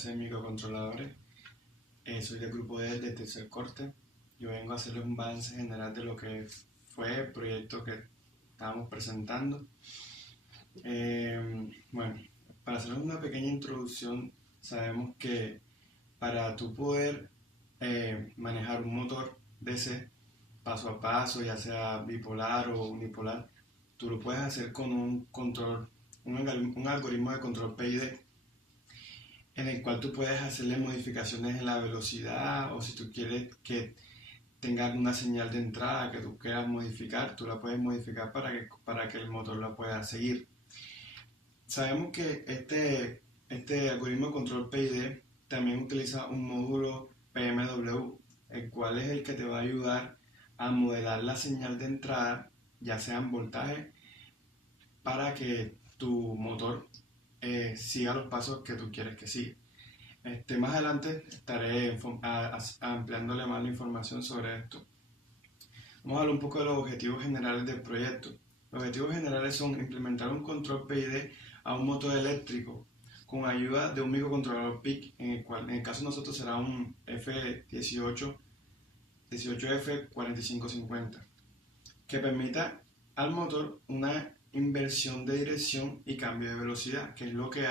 clase de microcontroladores. Soy del grupo D de tercer corte. Yo vengo a hacerles un balance general de lo que fue el proyecto que estábamos presentando. Bueno, para hacer una pequeña introducción, sabemos que para tú poder manejar un motor DC paso a paso, ya sea bipolar o unipolar, tú lo puedes hacer con un control, un algoritmo de control PID, en el cual tú puedes hacerle modificaciones en la velocidad, o si tú quieres que tenga alguna señal de entrada que tú quieras modificar, tú la puedes modificar para que el motor la pueda seguir. Sabemos que este algoritmo de control PID también utiliza un módulo PMW, el cual es el que te va a ayudar a modelar la señal de entrada, ya sea en voltaje, para que tu motor siga los pasos que tú quieres que siga. Más adelante estaré ampliándole más la información sobre esto. Vamos a hablar un poco de los objetivos generales del proyecto. Los objetivos generales son implementar un control PID a un motor eléctrico con ayuda de un microcontrolador PIC, en el caso de nosotros será un F18F4550, que permita al motor una inversión de dirección y cambio de velocidad, que es lo que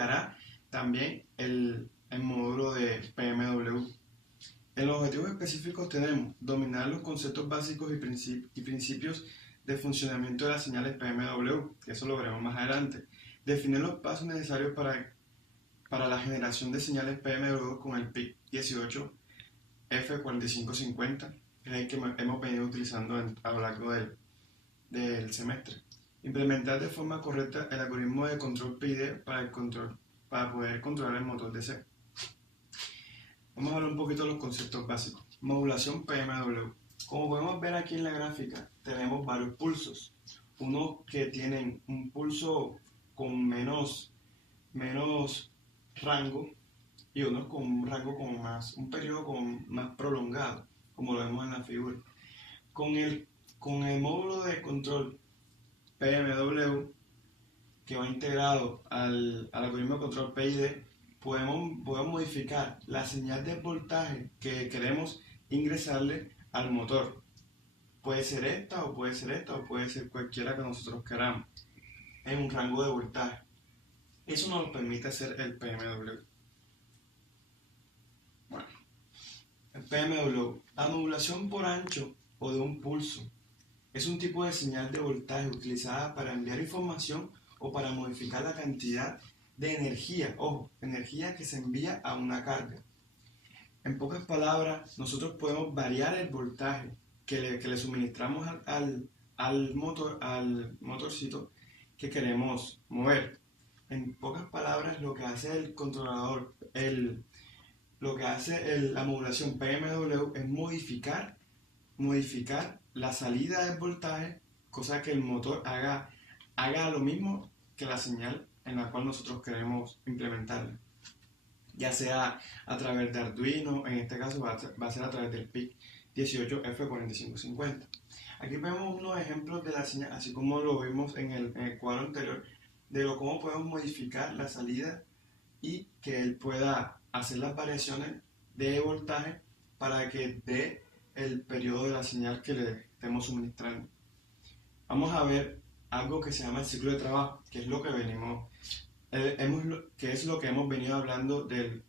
hará también el módulo de PMW. En los objetivos específicos tenemos dominar los conceptos básicos y principios de funcionamiento de las señales PMW, que eso lo veremos más adelante. Definir los pasos necesarios para la generación de señales PMW con el PIC 18F4550, que es el que hemos venido utilizando a lo largo del semestre. Implementar de forma correcta el algoritmo de control PID para poder controlar el motor DC. Vamos a hablar un poquito de los conceptos básicos. Modulación PMW. Como podemos ver aquí en la gráfica, tenemos varios pulsos. Unos que tienen un pulso con menos rango y unos con un rango un periodo más prolongado, como lo vemos en la figura. Con el módulo de control PMW que va integrado al algoritmo de control PID, podemos modificar la señal de voltaje que queremos ingresarle al motor. Puede ser esta o puede ser esta o puede ser cualquiera que nosotros queramos en un rango de voltaje. Eso nos lo permite hacer el PMW. Bueno, el PMW, la modulación por ancho o de un pulso, es un tipo de señal de voltaje utilizada para enviar información o para modificar la cantidad de energía, energía que se envía a una carga. En pocas palabras, nosotros podemos variar el voltaje que le suministramos al motorcito que queremos mover. En pocas palabras, lo que hace el controlador, la modulación PMW es modificar la salida del voltaje, cosa que el motor haga lo mismo que la señal en la cual nosotros queremos implementarla, ya sea a través de Arduino, en este caso va a ser a través del PIC 18F4550. Aquí vemos unos ejemplos de la señal, así como lo vimos en el cuadro anterior, de cómo podemos modificar la salida y que él pueda hacer las variaciones de voltaje para que dé el periodo de la señal que le estemos suministrando. Vamos a ver algo que se llama el ciclo de trabajo, que es lo que hemos venido hablando de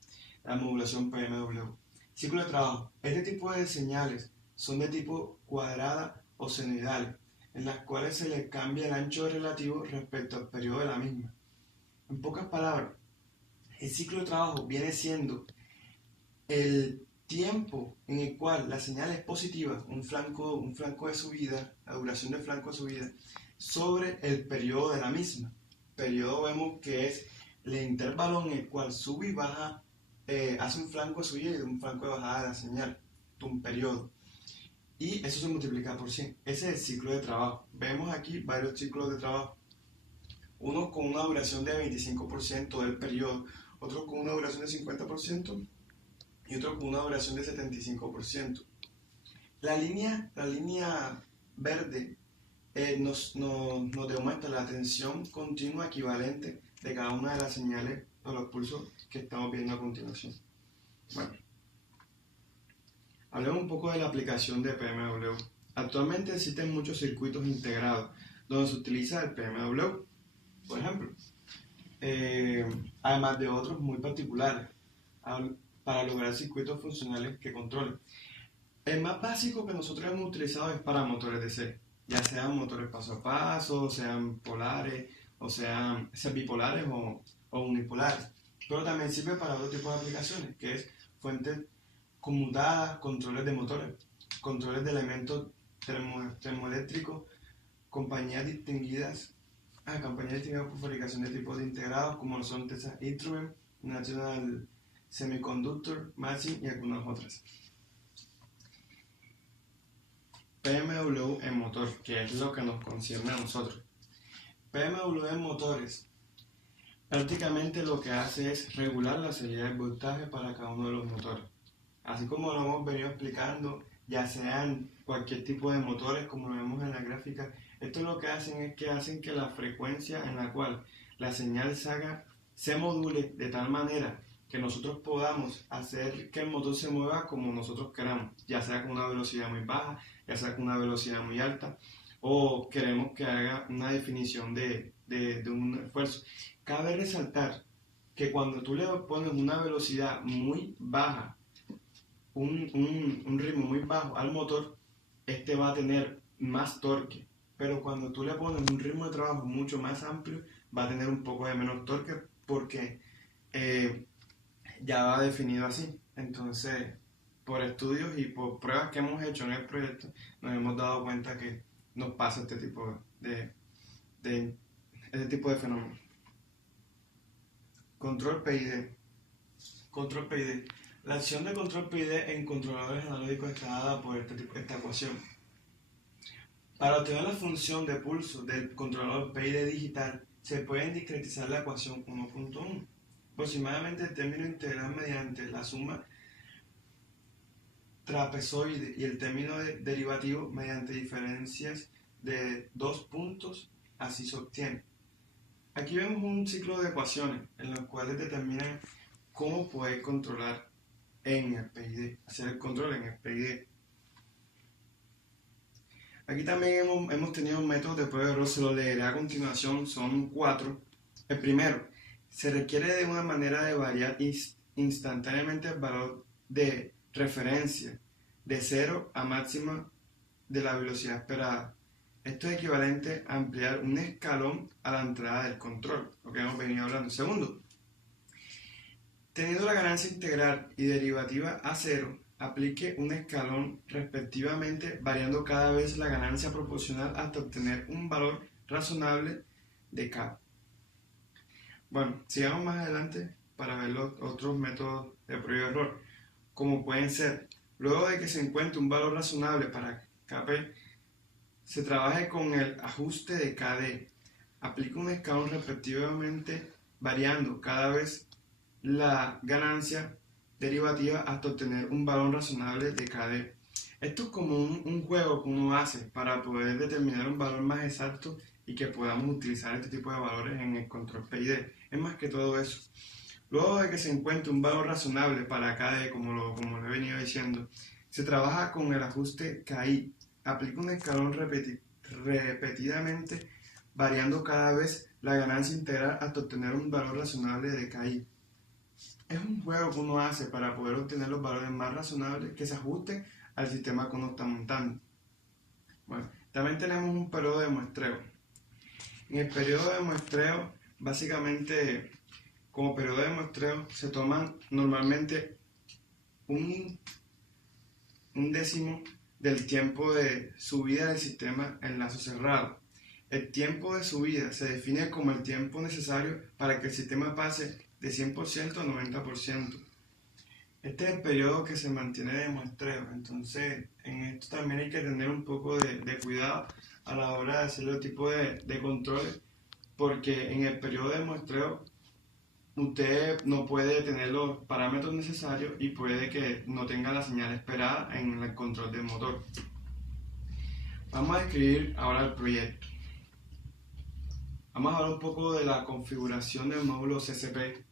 la modulación PMW. Ciclo de trabajo. Este tipo de señales son de tipo cuadrada o senoidal, en las cuales se le cambia el ancho relativo respecto al periodo de la misma. En pocas palabras, el ciclo de trabajo viene siendo el tiempo en el cual la señal es positiva, un flanco de subida, la duración del flanco de subida, sobre el periodo de la misma. Periodo vemos que es el intervalo en el cual sube y baja, hace un flanco de subida y un flanco de bajada de la señal, un periodo. Y eso se multiplica por 100. Ese es el ciclo de trabajo. Vemos aquí varios ciclos de trabajo. Uno con una duración de 25% del periodo, otro con una duración de 50% y otro con una duración de 75%. La línea verde nos demuestra la tensión continua equivalente de cada una de las señales los pulsos que estamos viendo a continuación. Bueno, hablemos un poco de la aplicación de PMW. Actualmente existen muchos circuitos integrados donde se utiliza el PMW, por ejemplo, además de otros muy particulares para lograr circuitos funcionales que controlen. El más básico que nosotros hemos utilizado es para motores DC, ya sean motores paso a paso, sean polares, o sean bipolares o unipolares. Pero también sirve para otro tipo de aplicaciones, que es fuentes conmutadas, controles de motores, controles de elementos termoeléctricos, compañías distinguidas por fabricación de tipos de integrados, como lo son Texas Instruments, National Semiconductor, Matching y algunas otras. PMW en motor, que es lo que nos concierne a nosotros. PMW en motores prácticamente lo que hace es regular la salida de voltaje para cada uno de los motores. Así como lo hemos venido explicando, ya sean cualquier tipo de motores, como lo vemos en la gráfica, esto lo que hacen es que hacen que la frecuencia en la cual la señal se module de tal manera que nosotros podamos hacer que el motor se mueva como nosotros queramos, ya sea con una velocidad muy baja, ya sea con una velocidad muy alta, o queremos que haga una definición de un esfuerzo. Cabe resaltar que cuando tú le pones una velocidad muy baja, un ritmo muy bajo al motor, este va a tener más torque, pero cuando tú le pones un ritmo de trabajo mucho más amplio, va a tener un poco de menos torque porque ya va definido así. Entonces, por estudios y por pruebas que hemos hecho en el proyecto, nos hemos dado cuenta que nos pasa este tipo de fenómeno. Control PID. Control PID. La acción de control PID en controladores analógicos está dada por esta ecuación. Para obtener la función de pulso del controlador PID digital, se puede discretizar la ecuación 1.1. Aproximadamente el término integral mediante la suma trapezoide y el término derivativo mediante diferencias de 2 puntos, así se obtiene. Aquí vemos un ciclo de ecuaciones en los cuales determinan cómo poder controlar en el PID, hacer el control en el PID. Aquí también hemos tenido métodos de prueba de error, se los leeré a continuación, son 4. El primero, se requiere de una manera de variar instantáneamente el valor de referencia de 0 a máxima de la velocidad esperada. Esto es equivalente a ampliar un escalón a la entrada del control, lo que hemos venido hablando. Segundo, teniendo la ganancia integral y derivativa a 0, aplique un escalón respectivamente, variando cada vez la ganancia proporcional hasta obtener un valor razonable de K. Bueno, sigamos más adelante para ver los otros métodos de prueba de error, como pueden ser, luego de que se encuentre un valor razonable para KP, se trabaje con el ajuste de KD. Aplica un escalón respectivamente, variando cada vez la ganancia derivativa hasta obtener un valor razonable de KD. Esto es como un juego que uno hace para poder determinar un valor más exacto y que podamos utilizar este tipo de valores en el control PID. Es más que todo eso. Luego de que se encuentre un valor razonable para KD, como lo he venido diciendo, se trabaja con el ajuste KI. Aplica un escalón repetidamente, variando cada vez la ganancia integral hasta obtener un valor razonable de KI. Es un juego que uno hace para poder obtener los valores más razonables que se ajusten al sistema que uno está montando. Bueno, también tenemos un periodo de muestreo. En el periodo de muestreo, básicamente, como periodo de muestreo, se toman normalmente un décimo del tiempo de subida del sistema en lazo cerrado. El tiempo de subida se define como el tiempo necesario para que el sistema pase de 100% a 90%. Este es el periodo que se mantiene de muestreo, entonces en esto también hay que tener un poco de cuidado a la hora de hacer el tipo de controles, porque en el periodo de muestreo usted no puede tener los parámetros necesarios y puede que no tenga la señal esperada en el control del motor. Vamos a escribir ahora el proyecto. Vamos a hablar un poco de la configuración del módulo CCP.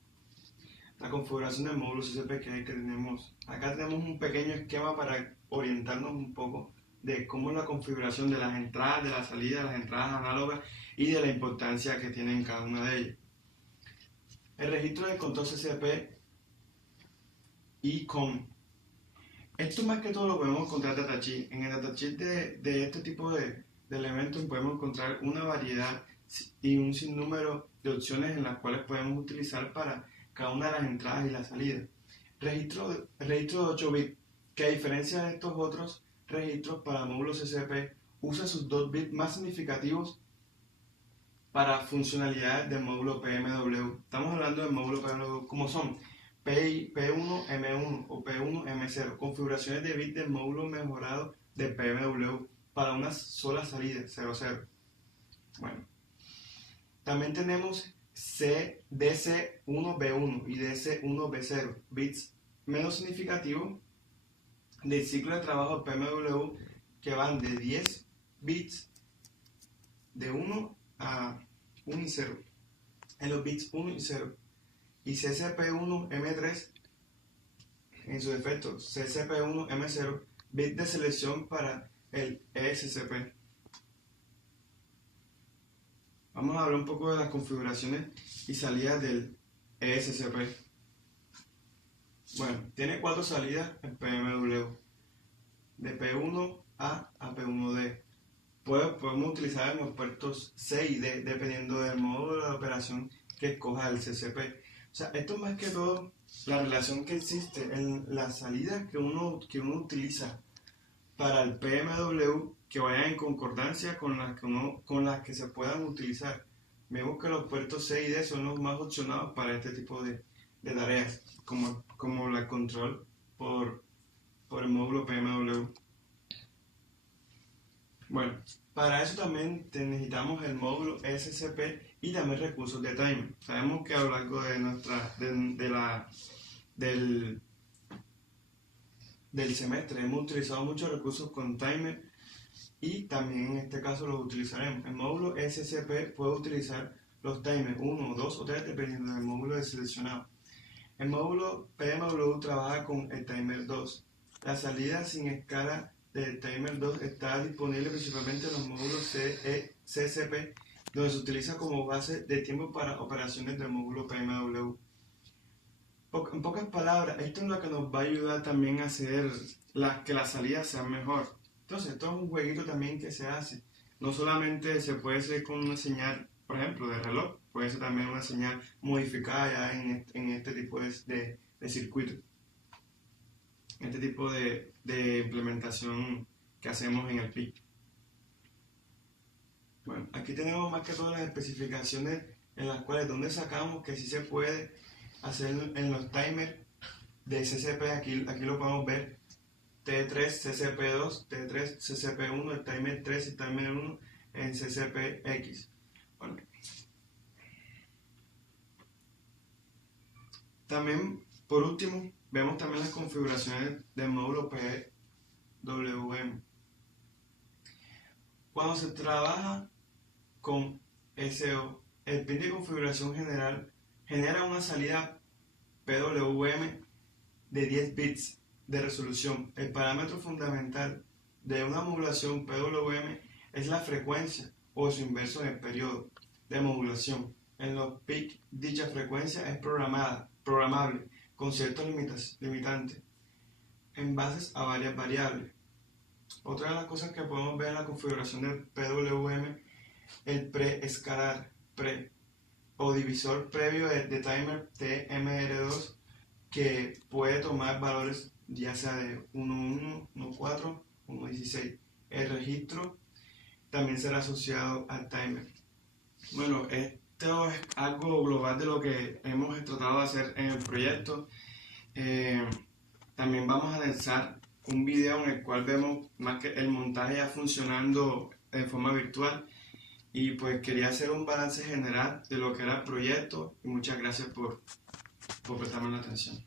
configuración del módulo CCP que tenemos. Acá tenemos un pequeño esquema para orientarnos un poco de cómo es la configuración de las entradas, de la salida, de las entradas análogas y de la importancia que tienen cada una de ellas. El registro del control CCP y COM. Esto más que todo lo podemos encontrar en datasheet. En el datasheet de este tipo de elementos podemos encontrar una variedad y un sinnúmero de opciones en las cuales podemos utilizar para cada una de las entradas y las salidas. El registro de 8 bits, que a diferencia de estos otros registros para módulos CCP, usa sus 2 bits más significativos para funcionalidades del módulo PMW. Estamos hablando del módulo PMW como son P1M1 o P1M0, configuraciones de bits del módulo mejorado de PMW para una sola salida, 00. Bueno, también tenemos DC1B1 y DC1B0, bits menos significativos del ciclo de trabajo PMW, que van de 10 bits de 1 a 1 y 0, en los bits 1 y 0, y CCP1M3 en su defecto CCP1M0, bit de selección para el ESCP. Vamos a hablar un poco de las configuraciones y salidas del ESCP. Bueno, tiene 4 salidas en PMW, de P1A a P1D. Podemos utilizar en los puertos C y D, dependiendo del módulo de operación que escoja el CCP. O sea, esto es más que todo la relación que existe en las salidas que uno utiliza para el PMW, que vayan en concordancia con las que se puedan utilizar. Vemos que los puertos C y D son los más opcionados para este tipo de tareas, como el control por el módulo PMW. Bueno, para eso también necesitamos el módulo SCP y también recursos de timer. Sabemos que a lo largo del semestre hemos utilizado muchos recursos con timer y también en este caso los utilizaremos. El módulo SCP puede utilizar los timers 1, 2 o 3 dependiendo del módulo seleccionado. El módulo PMW trabaja con el timer 2. La salida sin escala del timer 2 está disponible principalmente en los módulos CCP, donde se utiliza como base de tiempo para operaciones del módulo PMW. En pocas palabras, esto es lo que nos va a ayudar también a hacer que las salidas sean mejor. Entonces, esto es un jueguito también que se hace. No solamente se puede hacer con una señal, por ejemplo, de reloj, puede ser también una señal modificada ya en este tipo de circuito. Este tipo de implementación que hacemos en el PIC. Bueno, aquí tenemos más que todas las especificaciones en las cuales donde sacamos que sí se puede hacer en los timers de CCP. Aquí lo podemos ver: T3, CCP2, T3, CCP1, el timer 3 y el timer 1 en CCPX. Bueno, también, por último, vemos también las configuraciones del módulo PWM. Cuando se trabaja con SO, el pin de configuración general genera una salida PWM de 10 bits de resolución. El parámetro fundamental de una modulación PWM es la frecuencia o su inverso en el periodo de modulación. En los PIC, dicha frecuencia es programable con ciertos limitantes en bases a varias variables. Otra de las cosas que podemos ver en la configuración del PWM, el preescalar, o divisor previo de timer TMR2, que puede tomar valores ya sea de 1.1, 1.4, 1.16. El registro también será asociado al timer. Bueno, esto es algo global de lo que hemos tratado de hacer en el proyecto. También vamos a lanzar un video en el cual vemos más que el montaje ya funcionando de forma virtual, y pues quería hacer un balance general de lo que era el proyecto, y muchas gracias por prestarme la atención.